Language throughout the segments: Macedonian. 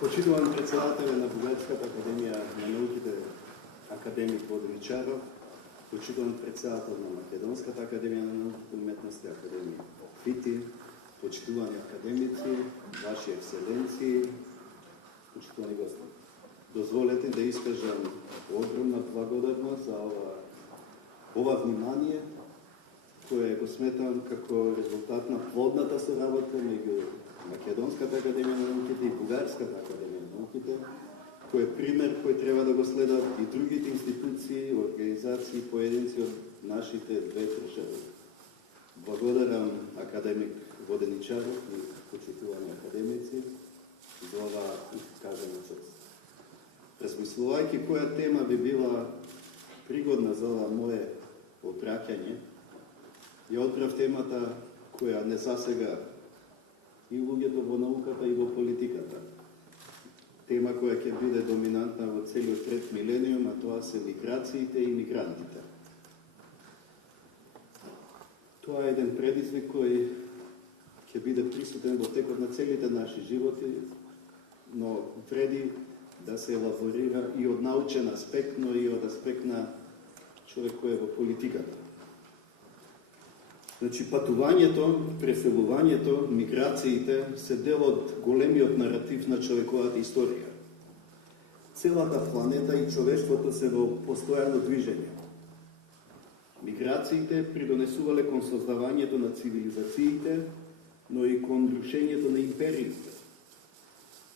Почитуван председател на Бугарската академија на науките академик Воденичаров, почитуван председател на Македонската академија на науките и уметности академик Фити, почитувани академици, ваши екселенции, почитувани гости. Дозволете да искажам огромна благодарност за ова внимание, кое го сметам како резултат на плодната соработка меѓу Македонската академија на науките и Бугарската академија на науките, кој е пример кој треба да го следат и другите институции, организации, поединци од нашите две држави. Благодарам академик Воденичаров и почитувани академици за ова искажена чест. Размислувајќи која тема би била пригодна за ова мое обраќање, ја одбрав темата која не засега и луѓето во науката и во политиката. Тема која ќе биде доминантна во целиот трет милениум, а тоа се миграциите и мигрантите. Тоа е еден предизвик кој ќе биде присутен во текот на целите наши животи, но вреди да се елаборира и од научен аспект, но и од аспект на човек кој е во политиката. Значи, патувањето, преселувањето, миграциите се дел од големиот наратив на човековата историја. Целата планета и човештвото се во постојано движење. Миграциите придонесувале кон создавањето на цивилизациите, но и кон рушењето на империите.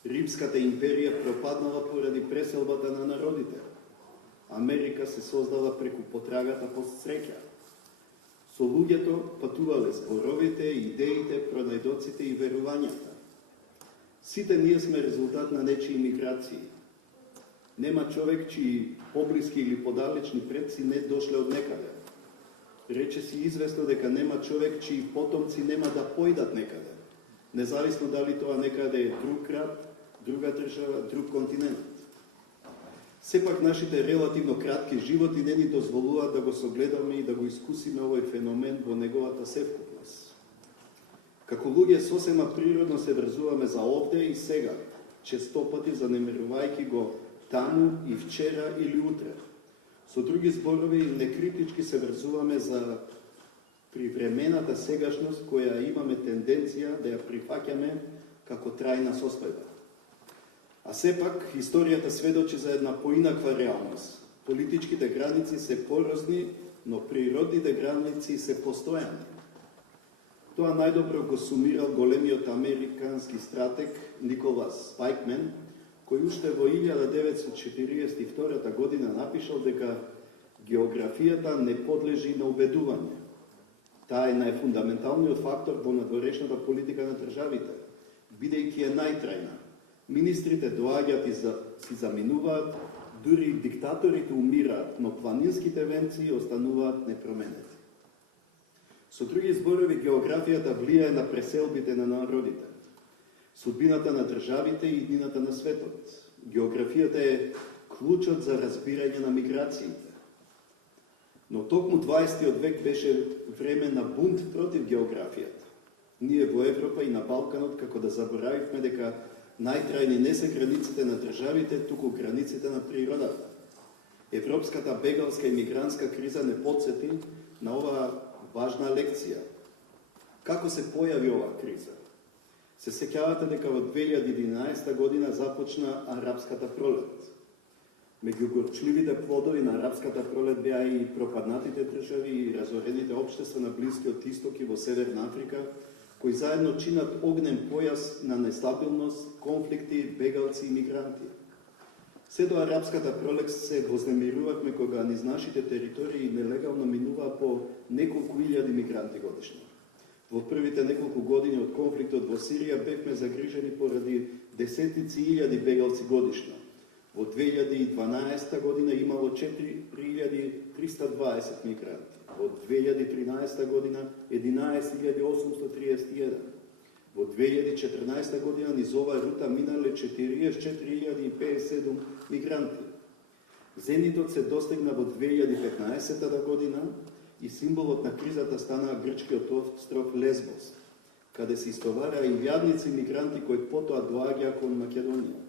Римската империја пропаднала поради преселбата на народите. Америка се создала преку потрагата по среќа. Со луѓето патувале зборовите, идеите, пронајдоците и верувањата. Сите ние сме резултат на нечии миграции. Нема човек чии поблиски или подалечни предци не дошле од некаде. Рече си известно дека нема човек чии потомци нема да појдат некаде, независно дали тоа некаде е друг град, друга држава, друг континент. Сепак нашите релативно кратки животи не ни дозволуваат да го согледаме и да го искусиме овој феномен во неговата севкупност. Како луѓе сосема природно се врзуваме за овде и сега, честопати занемирувајќи го таму и вчера или утре. Со други зборови, некритички се врзуваме за привремената сегашност која имаме тенденција да ја прифаќаме како трајна состојба. А сепак, историјата сведочи за една поинаква реалност. Политичките граници се порозни, но природните граници се постојани. Тоа најдобро го сумирал големиот американски стратег Николас Спајкмен, кој уште во 1942 година напишал дека географијата не подлежи на убедување. Таа е најфундаменталниот фактор во надворешната политика на државите, бидејќи е најтрајна. Министрите доаѓаат и си заминуваат, дури диктаторите умираат, но планинските венци остануваат непроменети. Со други зборови, географијата влијае на преселбите на народите, судбината на државите и иднината на светот. Географијата е клучот за разбирање на миграциите. Но токму 20. век беше време на бунт против географијата. Ние во Европа и на Балканот како да заборавивме дека најтрајни не се границите на државите, туку границите на природата. Европската бегалска и мигрантска криза не подсети на оваа важна лекција. Како се појави оваа криза? Се сеќавате дека во 2011 година започна арапската пролет. Меѓу горчливите плодови на арапската пролет беа и пропаднатите држави и разорените општества на Блискиот Исток и во Северна Африка, кои заедно чинат огнен појас на нестабилност, конфликти, бегалци и мигранти. Се до арапската пролет се вознемирувавме кога низ нашите територии нелегално минуваа по неколку илјади мигранти годишно. Во првите неколку години од конфликтот во Сирија бевме загрижени поради десетици илјади бегалци годишно. Во 2012 година имало 4320 мигранти. Во 2013 година 11831. Во 2014 година низ оваа рута минале 44057 мигранти. Зенитот се достигна во 2015 година и символот на кризата стана грчкиот остров Лесбос. каде се истовараа илјадници мигранти кои потоа доаѓаа кон Македонија.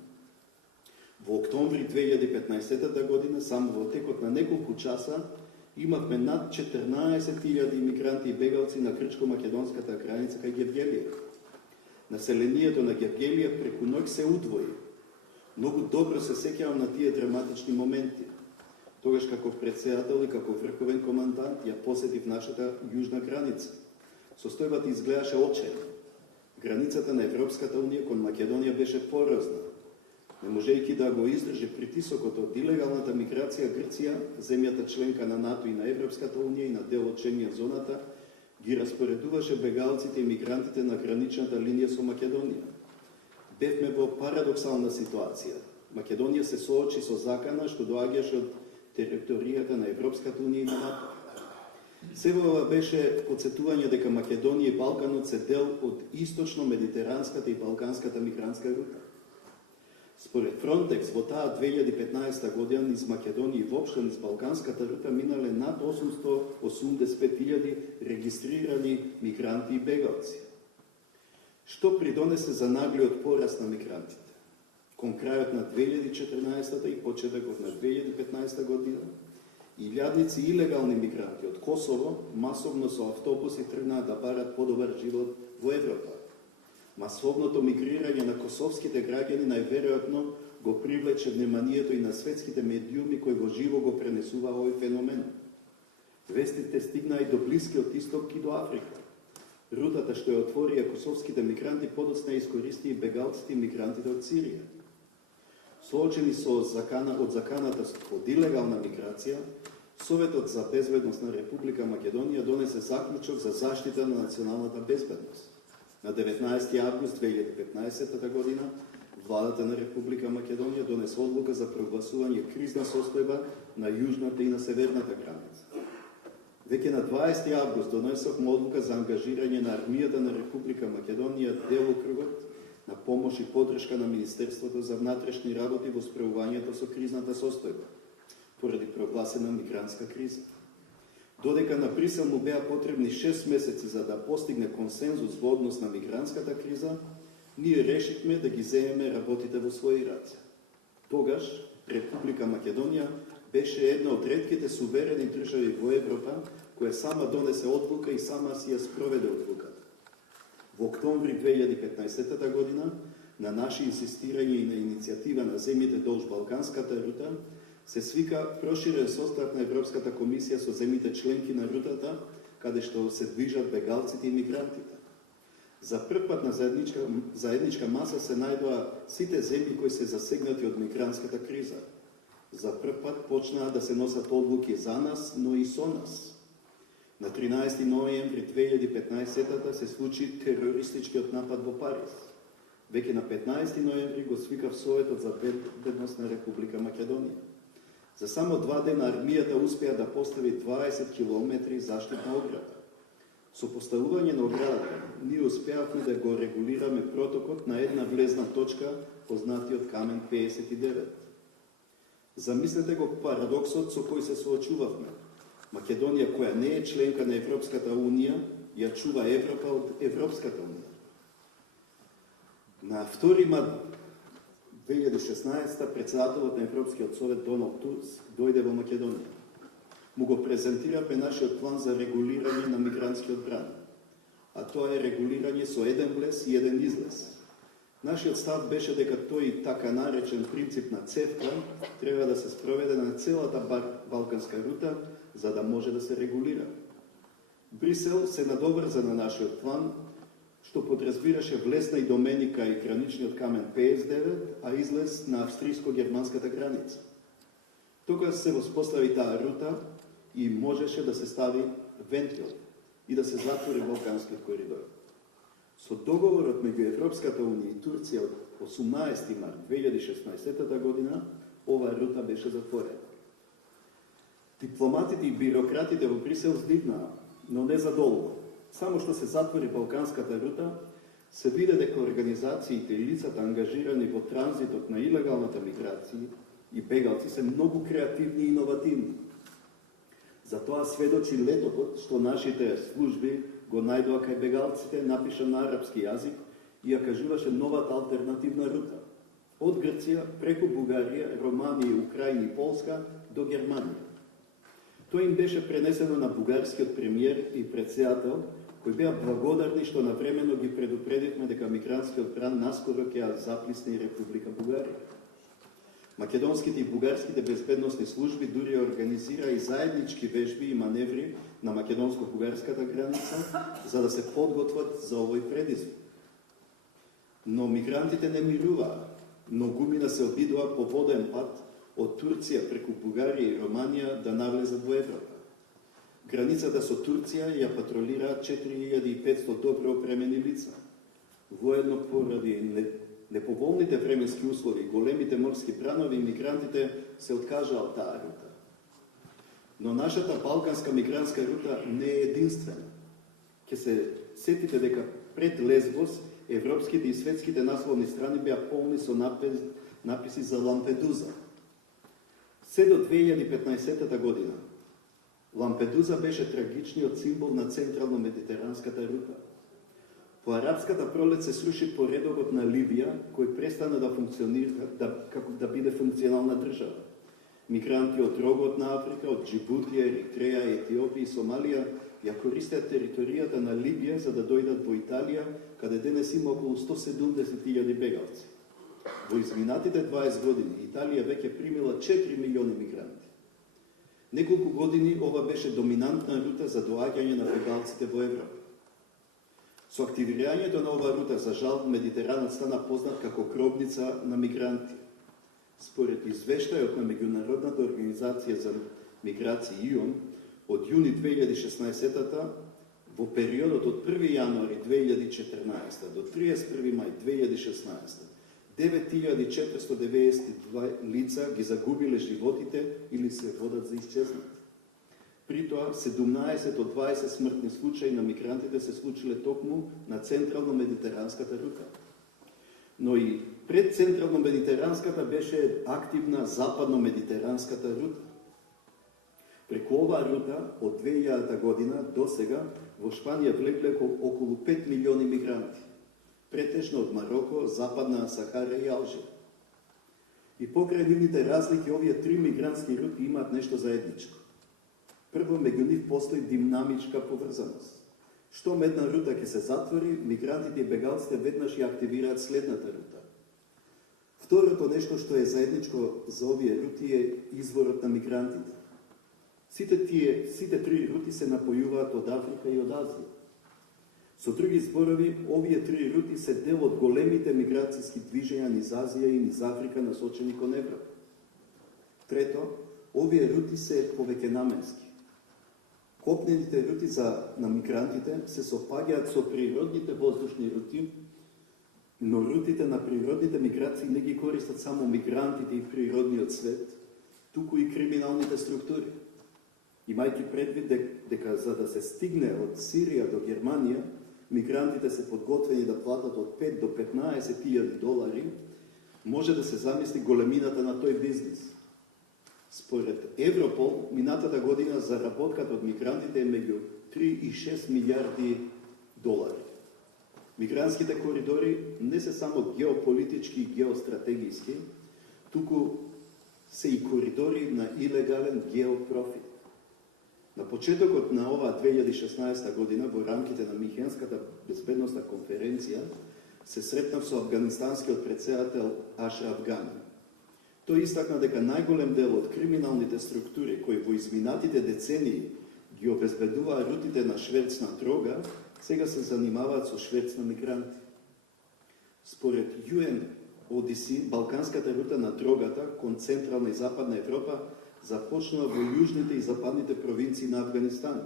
Во октомври 2015 година, само во текот на неколку часа, имавме над 14.000 мигранти и бегалци на грчко-македонската граница кај Гевгелија. Населението на Гевгелија преку ноќ се удвои. Многу добро се сеќавам на тие драматични моменти. Тогаш како председател и како врховен командант ја посетив нашата јужна граница. Состојбата изгледаше очајно. Границата на Европската унија кон Македонија беше порозна. Не можејќи да го издржи притисокот од илегалната миграција, Грција, земјата членка на НАТО и на Европската унија и на дел од Шенген зоната, ги распоредуваше бегалците и мигрантите на граничната линија со Македонија. Бевме во парадоксална ситуација. Македонија се соочи со закана што доаѓаше од територијата на Европската унија и на НАТО. Сево ова беше подсетување дека Македонија и Балканот се дел од источно-медитеранската и балканската мигрантска рута. Според Фронтекс, во таа 2015 година низ Македонија и воопшто низ балканската рута минале над 885.000 регистрирани мигранти и бегалци. Што придонесе за наглиот пораст на мигрантите? Кон крајот на 2014 и почетокот на 2015 година, илјадници илегални мигранти од Косово масовно со автобуси тргнаа да барат подобар живот во Европа. Масовното мигрирање на косовските граѓани најверојатно го привлече вниманието и на светските медиуми кои во живо го пренесуваа овој феномен. Вестите стигнаа и до Блискиот Исток и до Африка. Рутата што ја отворија косовските мигранти подоцна искористи и бегалците и мигрантите од Сирија. Соочени со заканата од илегална миграција, Советот за безбедност на Република Македонија донесе заклучок за заштита на националната безбедност. На 19 август 2015 година, владата на Република Македонија донесе одлука за прогласување кризна состојба на јужната и на северната граница. Веќе на 20 август донесовме одлука за ангажирање на армијата на Република Македонија делокругот на помош и поддршка на Министерството за внатрешни работи во справувањето со кризната состојба, поради прогласена мигрантска криза. Додека на Брисел му беа потребни 6 месеци за да постигне консензус во однос на мигрантската криза, ние решивме да ги земеме работите во своји раце. Тогаш Република Македонија беше една од ретките суверени држави во Европа која сама донесе одлука и сама си ја спроведе одлуката. Во октомври 2015 година, на наше инсистирање и на иницијатива на земјите долж Балканската рута, се свика проширен состав на Европската комисија со земјите членки на рутата, каде што се движат бегалците и мигрантите. За прв пат на заедничка маса се најдоа сите земји кои се засегнати од мигрантската криза. За прв пат почнаа да се носат одлуки за нас, но и со нас. На 13 ноември 2015 се случи терористичкиот напад во Париз. Веќе на 15 ноември го свикав Советот за безбедност на Република Македонија. За само 2 дена армијата успеа да постави 20 километри заштитна ограда. Со поставување на оградата, ние успеавме да го регулираме протокот на една влезна точка, познатиот Камен 59. Замислете го парадоксот со кој се соочувавме. Македонија, која не е членка на Европската унија, ја чува Европа од Европската унија. На 2 март 2016 председателот на Европскиот совет Доналд Туск дојде во Македонија. Му го презентираме нашиот план за регулирање на мигрантскиот бран. А тоа е регулирање со еден влез и еден излез. Нашиот став беше дека тој така наречен принцип на цевка треба да се спроведе на целата балканска рута, за да може да се регулира. Брисел се надоврза на нашиот план, што подразбираше влез на Идоменика и граничниот Камен 59, а излез на австриско-германската граница. Тогаш се воспостави таа рута и можеше да се стави вентил и да се затвори Балканскиот коридор. Со договорот меѓу Европската унија и Турција од 18 март 2016 година, оваа рута беше затворена. Дипломатите и бирократите во Брисел здигнаа, но не задолго. Само што се затвори Балканската рута, се виде дека организациите и лицата ангажирани во транзитот на илегалната миграција и бегалци се многу креативни и иновативни. За тоа сведочи летокот што нашите служби го најдоа кај бегалците, напиша на арапски јазик и ја кажуваше новата алтернативна рута. Од Грција, преку Бугарија, Романија, Украина и Полска до Германија. Тоа им беше пренесено на бугарскиот премиер и председател, кои беа благодарни што навремено ги предупредивме дека мигрантскиот бран наскоро ќе ја заплисне Република Бугарија. Македонските и бугарските безбедносни служби дури организира и заеднички вежби и маневри на македонско-бугарската граница, за да се подготват за овој предизвик. Но мигрантите не мируваа. Многумина се обидува по воден пат од Турција преку Бугарија и Романија да навлезат во Европа. Границата со Турција ја патролираат 4500 добро опремени лица. Воедно поради неповолните временски услови и големите морски бранови, мигрантите се откажаа од таа рута. Но нашата балканска мигрантска рута не е единствена. Ке се сетите дека пред Лесбос европските и светските насловни страни беа полни со написи за Лампедуза. Се до 2015 година Лампедуза беше трагичниот символ на централно-медитеранската рута. По арапската пролет се сруши поредокот на Либија, кој престана да функционира, да биде функционална држава. Мигранти од рогот на Африка, од Џибутија, Еритреја, Етиопија и Сомалија ја користеа територијата на Либија за да дојдат во Италија, каде денес има околу 170.000 бегалци. Во изминатите 20 години Италија веќе примила 4 милиони мигранти. Неколку години ова беше доминантна рута за доаѓање на бегалците во Европа. Со активирањето на ова рута, за жал, Медитеранот стана познат како гробница на мигранти. Според извештајот на Меѓународната организација за миграција ИОМ, од јуни 2016 во периодот од 1 јануари 2014 до 31 мај 2016, 9492 лица ги загубиле животите или се водат за исчезнати. При тоа, 17 од 20 смртни случаи на мигрантите се случиле токму на централно-медитеранската рута. Но и пред централно-медитеранската беше активна западно-медитеранската рута. Преку оваа рута, од 2000 година до сега, во Шпанија влегле околу 5 милиони мигранти, претежно од Мароко, Западна Сахара и Алжир. И покрај нивните разлики, овие три мигрантски рути имаат нешто заедничко. Прво, меѓу нив постои динамичка поврзаност. Штом една рута ќе се затвори, мигрантите и бегалците веднаш ја активираат следната рута. Второто нешто што е заедничко за овие рути е изворот на мигрантите. Сите три рути се напојуваат од Африка и од Азија. Со други зборови, овие три рути се дел од големите миграцијски движења низ Азија и низ Африка насочени кон Европа. Трето, овие рути се повеќенаменски. Копнените рути на мигрантите се сопаѓаат со природните воздушни рути, но рутите на природните миграции не ги користат само мигрантите и природниот свет, туку и криминалните структури. Имајќи предвид дека за да се стигне од Сирија до Германија, мигрантите се подготвени да платат од 5 до 15.000 долари, може да се замисли големината на тој бизнис. Според Европол, минатата година заработката од мигрантите е меѓу 3 и 6 милиарди долари. Мигрантските коридори не се само геополитички и геостратегиски, туку се и коридори на илегален геопрофит. На почетокот на оваа 2016 година, во рамките на Михенската безбедносна конференција, се сретнав со афганистанскиот председател Ашраф Гани. Тој истакна дека најголем дел од криминалните структури кои во изминатите децении ги обезбедуваа рутите на шверц на дрога, сега се занимаваат со шверц на мигранти. Според UNODC, балканската рута на дрогата кон Централна и Западна Европа започнува во јужните и западните провинции на Афганистан.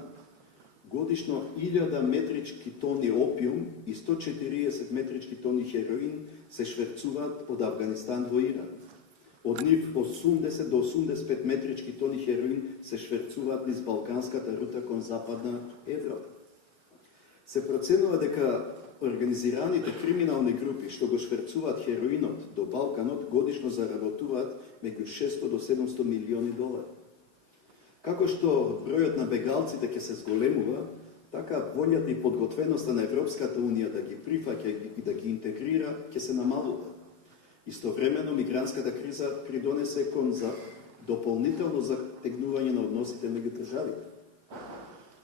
Годишно 1000 метрички тони опиум и 140 метрички тони хероин се шверцуваат од Афганистан во Иран. Од нив 80 до 85 метрички тони хероин се шверцуваат низ балканската рута кон Западна Европа. Се проценува дека организираните криминални групи што го шверцуваат хероинот до Балканот годишно заработуваат меѓу 600 до 700 милиони долари. Како што бројот на бегалците ќе се зголемува, така волјата и подготвеноста на Европската Унија да ги прифаќа и да ги интегрира ќе се намалува. Истовремено мигрантската криза придонесе кон за дополнително затегнување на односите меѓу државите.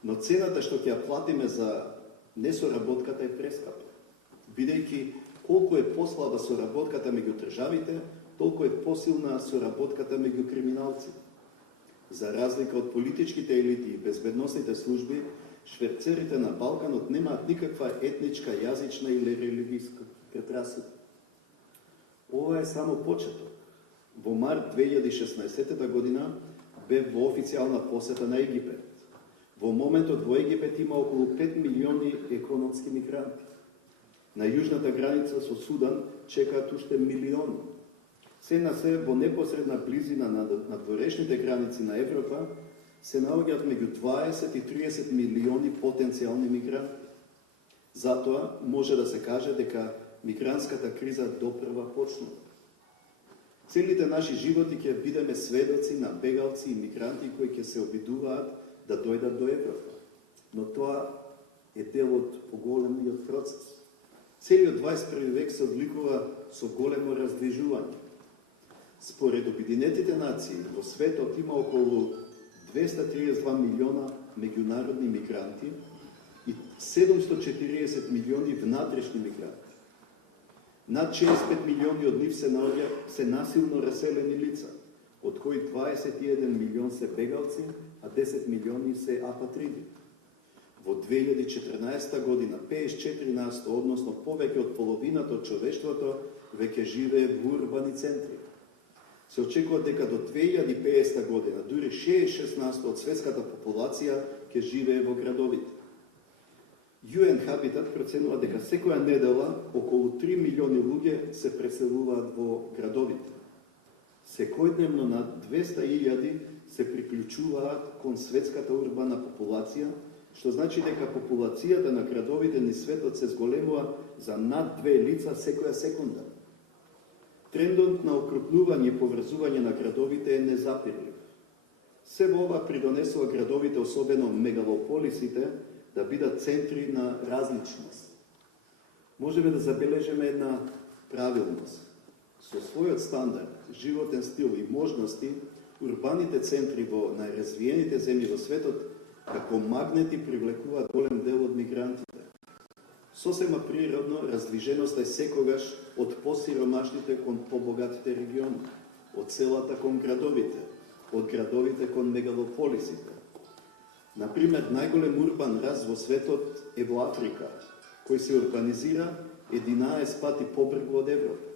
Но цената што ќе ја платиме за несоработката е прескапа, бидејќи колку е послаба соработката меѓу државите, толку е посилна соработката меѓу криминалци. За разлика од политичките елити и безбедносните служби, шверцерите на Балканот немаат никаква етничка, јазична или религијска предрасуда. Ова е само почеток. Во март 2016 година бе во официјална посета на Египет. Во моментот во Египет има околу 5 милиони економски мигранти. На јужната граница со Судан чекаат уште милиони. Се на се во непосредна близина на надворешните граници на Европа се наоѓаат меѓу 20 и 30 милиони потенцијални мигранти. Затоа може да се каже дека мигрантската криза допрва почнува. Целите наши животи ќе бидеме сведоци на бегалци и мигранти кои ќе се обидуваат да дојдат до Европа. Но тоа е дел од поголемиот процес. Целиот 21 век се одликува со големо раздвижување. Според Обединетите нации, во светот има околу 232 милиона меѓународни мигранти и 740 милиони внатрешни мигранти. Над 65 милиони од нив се насилно раселени лица, од кои 21 милион се бегалци, а 10 милиони се апатриди. Во 2014 година 54%, односно повеќе од половината од човештвото, веќе живее во урбани центри. Се очекува дека до 2050 година дури 66% од светската популација ќе живее во градовите. UN Habitat проценува дека секоја недела околу 3 милиони луѓе се преселуваат во градовите. Секојдневно над 200.000 се приклучуваат кон светската урбана популација, што значи дека популацијата на градовите низ светот се зголемува за над 2 лица секоја секунда. Трендот на окрупнување и поврзување на градовите е незапирлив. Се во ова придонесува градовите, особено мегалополисите, да бидат центри на различност. Можеме да забележиме една правилност. Со својот стандард, животен стил и можности, урбаните центри во најразвиените земји во светот како магнети привлекуваат голем дел од мигрантите. Сосема природно, раздвиженоста е секогаш од посиромашните кон побогатите региони, од селата кон градовите, од градовите кон мегалополисите. Например, најголем урбан раст во светот е во Африка, кој се урбанизира 11 пати побрзо од Европа.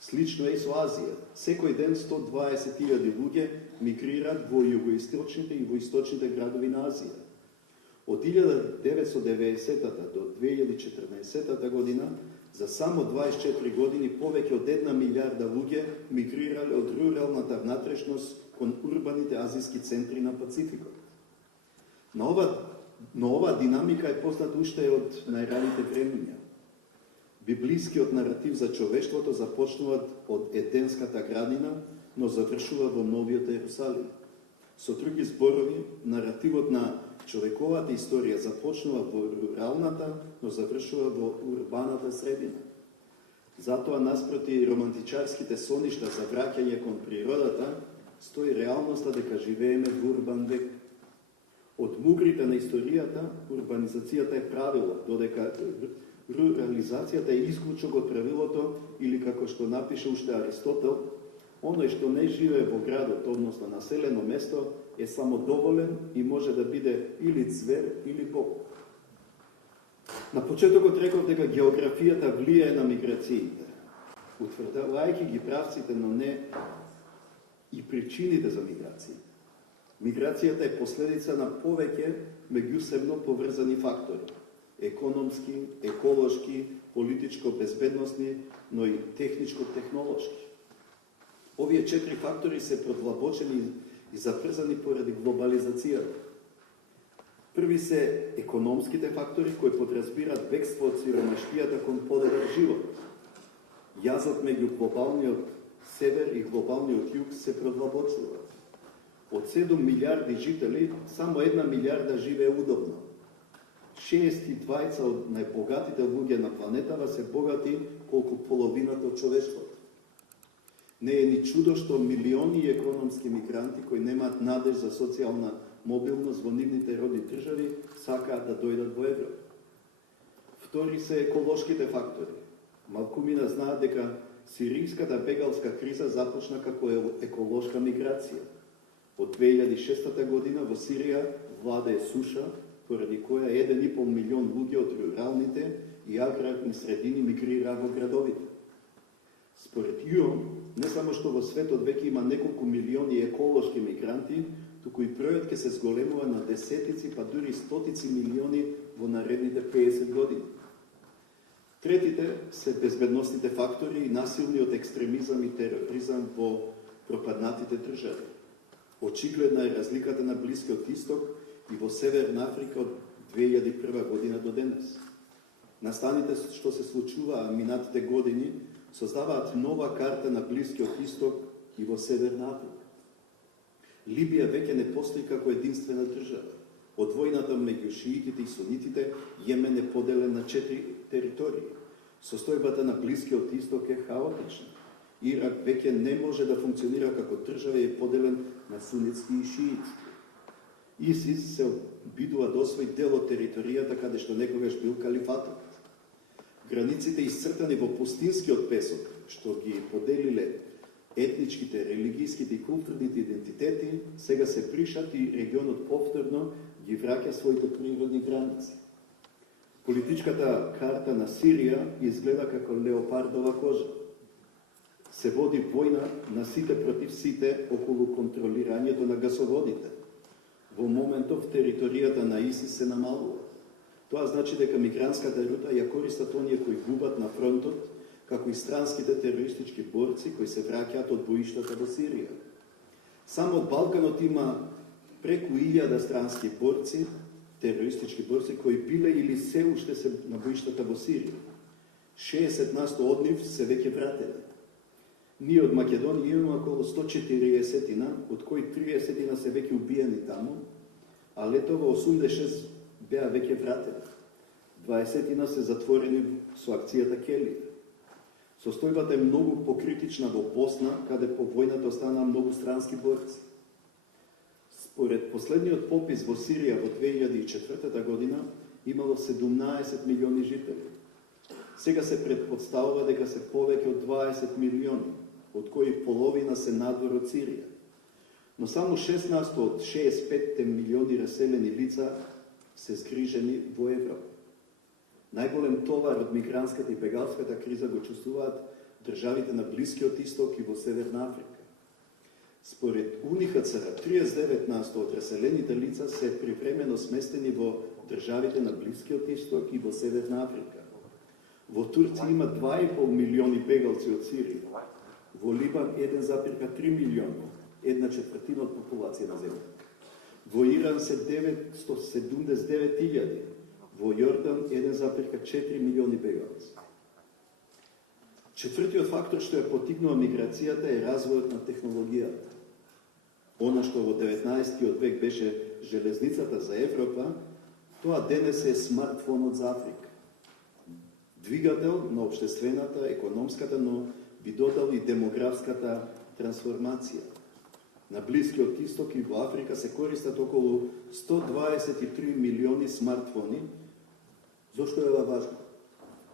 Слично е и со Азија. Секој ден 120.000 луѓе мигрираат во југоисточните и во источните градови на Азија. Од 1990 до 2014 година, за само 24 години, повеќе од 1 милиарда луѓе мигрирале од руралната внатрешност кон урбаните азиски центри на Пацификот. Но ова динамика е позната уште од најраните времиња. Библискиот наратив за човештвото започнува од Еденската градина, но завршува во Новиот Ерусалим. Со други зборови, наративот на човековата историја започнува во руралната, но завршува во урбаната средина. Затоа, наспроти романтичарските соништа за враќање кон природата, стои реалноста дека живееме во урбан век. Од мугрите на историјата, урбанизацијата е правило, додека рурализацијата е исклучок од правилото, или како што напише уште Аристотел, оној што не живее во градот, односно населено место, е самодоволен и може да биде или звер, или бог. На почетокот реков дека географијата влијае на миграциите, утврдувајќи ги правците, но не и причините за миграциите. Миграцијата е последица на повеќе меѓусебно поврзани фактори: економски, еколошки, политичко-безбедносни, но и техничко-технолошки. Овие 4 фактори се продлабочени и запрзани поради глобализацијата. Први се економските фактори кои подразбираат бегство од сиромаштијата кон подобар живот. Јазот меѓу глобалниот север и глобалниот југ се продлабочува. Од 7 милиарди жители, само 1 милиарда живее удобно. 62 од најбогатите луѓе на планетава се богати колку половината од човештвото. Не е ни чудо што милиони економски мигранти кои немаат надеж за социјална мобилност во нивните родни држави сакаат да дојдат во Европа. Втори се еколошките фактори. Малкумина знаат дека сириската бегалска криза започна како еколошка миграција. Од 2006 година во Сирија владее суша, поради која 1,5 милион луѓе од руралните и аграрни средини мигрираа во градовите. Според ЮОМ, не само што во светот веќе има неколку милиони еколошки мигранти, туку и бројот ќе се зголемува на десетици, па дури стотици милиони во наредните 50 години. Третите се безбедносните фактори и насилниот екстремизам и тероризам во пропаднатите држави. Очигледна е разликата на Блискиот Исток и во Северна Африка од 2001 година до денес. Настаните што се случуваа минатите години создаваат нова карта на Блискиот Исток и во Северна Африка. Либија веќе не постои како единствена држава. Од војната меѓу шиитите и сунитите, Јемен е поделен на 4 територии. Состојбата на Блискиот Исток е хаотична. Ирак веќе не може да функционира како држава и е поделен на сунитски и шиитски. ИСИС се обидува да освои дел од територијата каде што некогаш бил калифатот. Границите исцртани во пустинскиот песок, што ги поделиле етничките, религијските и културните идентитети, сега се бришат и регионот повторно ги враќа своите природни граници. Политичката карта на Сирија изгледа како леопардова кожа. Се води војна на сите против сите околу контролирањето на гасоводите. Во моментов територијата на ИСИС се намалува. Тоа значи дека мигрантската рута ја користат оние кои губат на фронтот, како и странските терористички борци кои се враќаат од боиштата во Сирија. Само од Балканот има преку 1000 странски борци, терористички борци кои биле или се уште се на боиштата во Сирија. 60% од нив се веќе вратени. Ние од Македонија имаме околу 140, од кои 30 се веќе убиени таму, а летово 86 беа веќе вратени. 20 се затворени со акцијата Кели. Состојбата е многу покритична во Босна, каде по војната останаа многу странски борци. Според последниот попис во Сирија во 2004 година имало 17 милиони жители. Сега се претпоставува дека се повеќе од 20 милиони, од кои половина се надвор од Сирија. Но само 16 од 65 милиони раселени лица се згрижени во Европа. Најголем товар од мигрантската и бегалската криза го чувствуваат државите на Блискиот Исток и во Северна Африка. Според УНИХЦР, 39% од раселените лица се привремено сместени во државите на Блискиот Исток и во Северна Африка. Во Турција има 2,5 милиони бегалци од Сирија. Во Либан 1,3 милиони, 1/4 од популација на земјата. Во Иран се 979.000, во Јордан 1,4 милиони бегалци. Четвртиот фактор што ја потикнува миграцијата е развојот на технологијата. Она што во 19. век беше железницата за Европа, тоа денес е смартфонот за Африка. Двигател на општествената, економската, но би додал и демографската трансформација. На Блискиот Исток и во Африка се користат околу 123 милиони смартфони. Зошто е ова важно?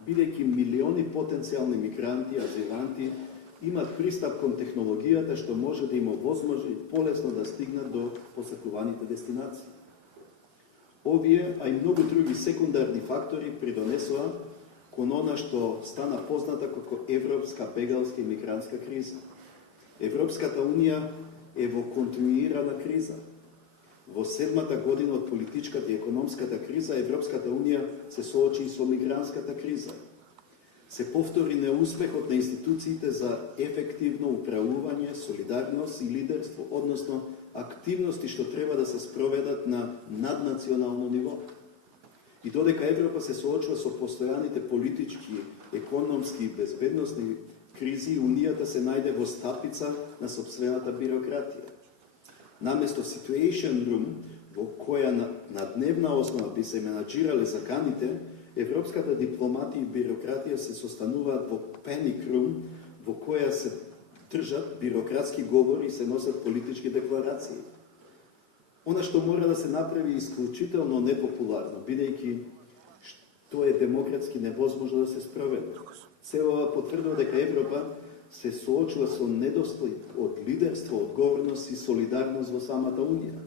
Бидејќи милиони потенцијални мигранти, азиланти имат пристап кон технологијата што може да им овозможи полесно да стигнат до посакуваните дестинации. Овие, а и многу други секундарни фактори придонесоа кон она што стана позната како европска бегалска и мигрантска криза. Европската унија е во континуирана криза. Во 7-та година од политичката и економската криза, Европската унија се соочи и со мигрантската криза. Се повтори неуспехот на институциите за ефективно управување, солидарност и лидерство, односно активности што треба да се спроведат на наднационално ниво. И додека Европа се соочува со постојаните политички, економски и безбедносни кризи, Унијата се најде во стапица на сопствената бирократија. Наместо Situation Room во која на дневна основа би се менаџирале заканите, европската дипломатија и бирократија се состануваат во паник рум, во која се држат бирократски говори и се носат политички декларации. Она што мора да се направи исклучително непопуларно, бидејќи што е демократски невозможно да се спроведе. Се ова потврдува дека Европа се соочува со недостиг од лидерство, одговорност и солидарност во самата Унија.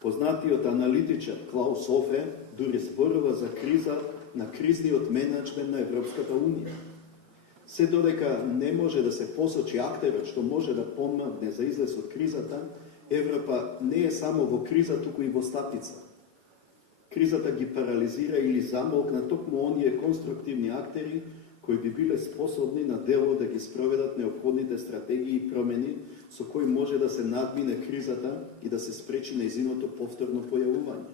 Познатиот аналитичар Клаус Хофе дури зборува за криза на кризниот менеджмент на Европската Унија. Се додека не може да се посочи актерот што може да помогне за излез од кризата, Европа не е само во криза, туку и во стапица. Кризата ги парализира или замолкна токму оние конструктивни актери кои би биле способни на дело да ги спроведат неопходните стратегии и промени со кои може да се надмине кризата и да се спречи нејзиното повторно појавување.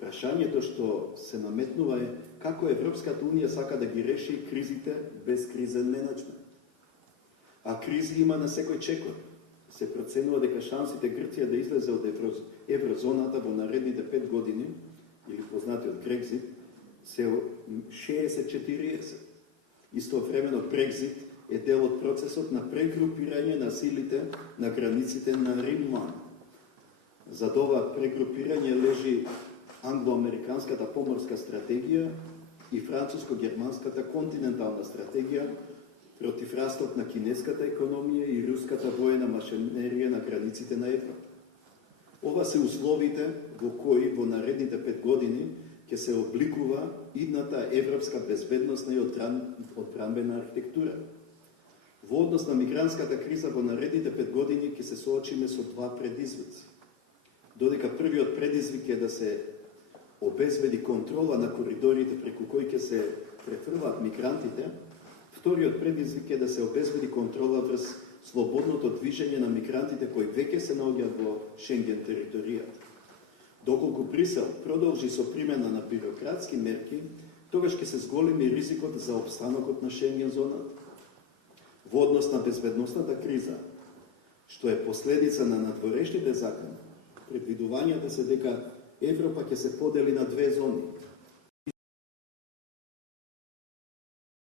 Прашањето што се наметнува е како Европската Унија сака да ги реши кризите без кризен менеджмент. А кризи има на секој чекор. Се проценува дека шансите Грција да излезе од еврозоната во наредните 5 години, или познатиот Брекзит, се 60-40. Истовремено Брекзит е дел од процесот на прегрупирање на силите на границите на Рин-Ман. За ова прегрупирање лежи англо-американската поморска стратегија и француско-германската континентална стратегија против растот на кинеската економија и руската воена машинерија на границите на Европа. Ова се условите во кои во наредните 5 години ќе се обликува идната европска безбедносна и одбранбена архитектура. Во однос на мигрантската криза во наредните 5 години ќе се соочиме со два предизвици. Додека првиот предизвик е да се обезбеди контрола на коридорите преку кои ќе се префрлаат мигрантите, вториот предизвик е да се обезбеди контрола врз слободното движење на мигрантите кои веќе се наоѓаат во Шенген територијата. Доколку Брисел продолжи со примена на бирократски мерки, тогаш ќе се зголеми ризикот за опстанокот на Шенген зоната. Во однос на безбедносната криза, што е последица на надворешните закони, предвидувањата се дека Европа ќе се подели на две зони.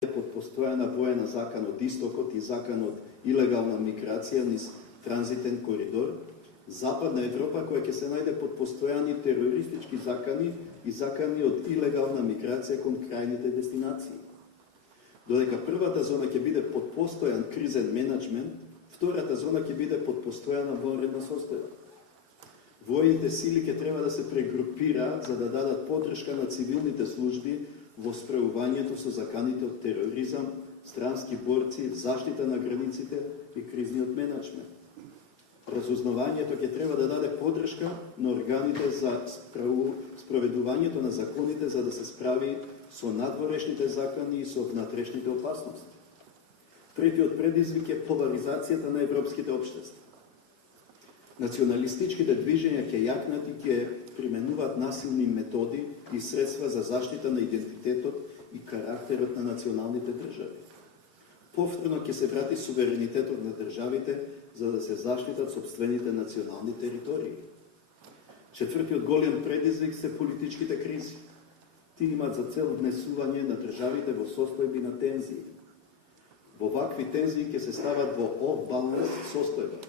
Под постојана воена законот истокот и законот илегална миграција низ транзитен коридор, Западна Европа која ќе се најде под постојани терористички закони и закони од илегална миграција кон крајните дестинации. Додека првата зона ќе биде под постојан кризен менеджмент, втората зона ќе биде под постојана вонредна состојба. Војните сили ќе треба да се прегрупираат за да дадат поддршка на цивилните служби во справувањето со заканите од тероризам, странски борци, заштита на границите и кризниот менеджмент. Разузнавањето ќе треба да даде поддршка на органите за спроведувањето на законите за да се справи со надворешните закони и со внатрешните опасности. Третиот предизвик е поларизацијата на европските општества. Националистичките движења ќе јакнат и ќе применуваат насилни методи и средства за заштита на идентитетот и карактерот на националните држави. Повторно ќе се врати суверенитетот на државите за да се заштитат сопствените национални територии. Четвртиот голем предизвик се политичките кризи. Тие имаат за цел внесување на државите во состојби на тензии. Во вакви тензии ќе се стават во оф-баланс состојба.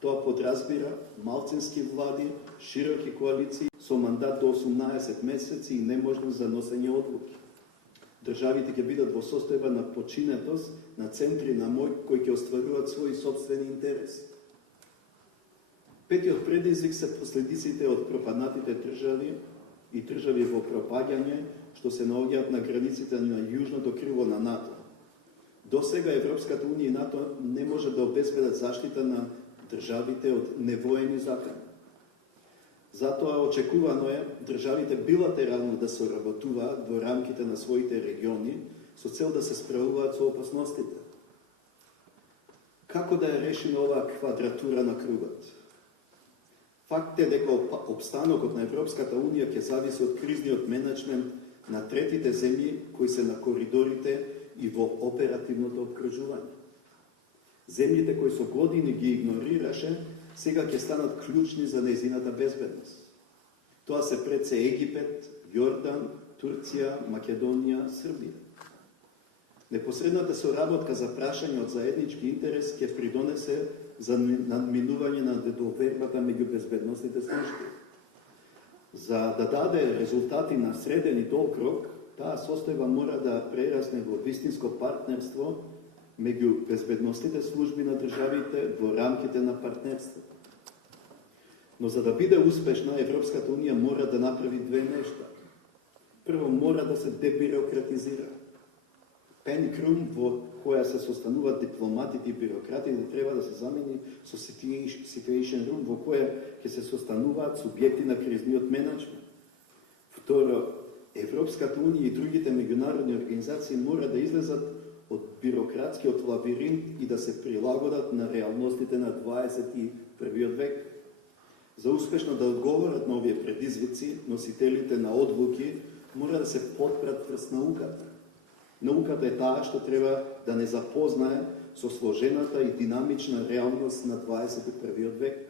Тоа подразбира малцински влади, широки коалиции со мандат до 18 месеци и неможност за носење одлуки. Државите ќе бидат во состојба на починетост на центри на мој кои ќе остваруваат своји собствени интереси. Петиот предизвик се последиците од пропаднатите држави и држави во пропаѓање што се наоѓаат на границите на јужното криво на НАТО. До сега Европската Унија и НАТО не може да обезбедат заштита на државите од невоени закони. Затоа очекувано е државите билатерално да соработуваат во рамките на своите региони со цел да се справуваат со опасностите. Како да ја решиме оваа квадратура на кругот? Факт е дека опстанокот на Европската Унија ќе зависи од кризниот менеджмент на третите земји кои се на коридорите и во оперативното обкружување. Земјите кои со години ги игнорираше сега ќе станат клучни за нејзината безбедност. Тоа се пред се Египет, Јордан, Турција, Македонија, Србија. Непосредната соработка за прашање од заеднички интерес ќе придонесе за надминување на недовербата меѓу безбедносните служби. За да даде резултати на среден и долг рок, таа состојба мора да прерасне во вистинско партнерство меѓу безбедносните служби на државите во рамките на партнерство. Но за да биде успешна, Европската унија мора да направи две нешта. Прво, мора да се дебирократизира. Пеникрум во која се состануваат дипломатите и бирократите треба да се замени со situation room во која ќе се состануваат субјекти на кризниот менеджмент. Второ, Европската унија и другите меѓународни организации мора да излезат од бирократскиот лабиринт и да се прилагодат на реалностите на 21 век. За успешно да одговорат на овие предизвици, носителите на одлуки мора да се подпрат врз науката. Науката е таа што треба да не запознае со сложената и динамична реалност на 21 век.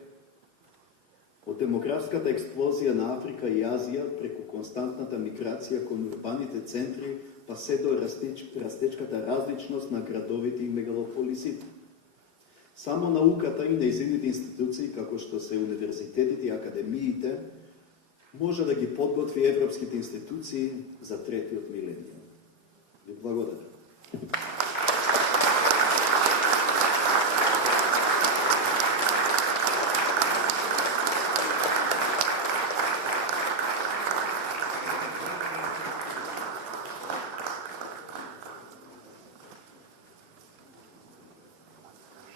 Од демографската експлозија на Африка и Азија преку константната миграција кон урбаните центри, па се до растечката различност на градовите и мегалополисите. Само науката и нејзините институции, како што се универзитетите и академиите, може да ги подготви европските институции за третиот милениум. Ви благодарам.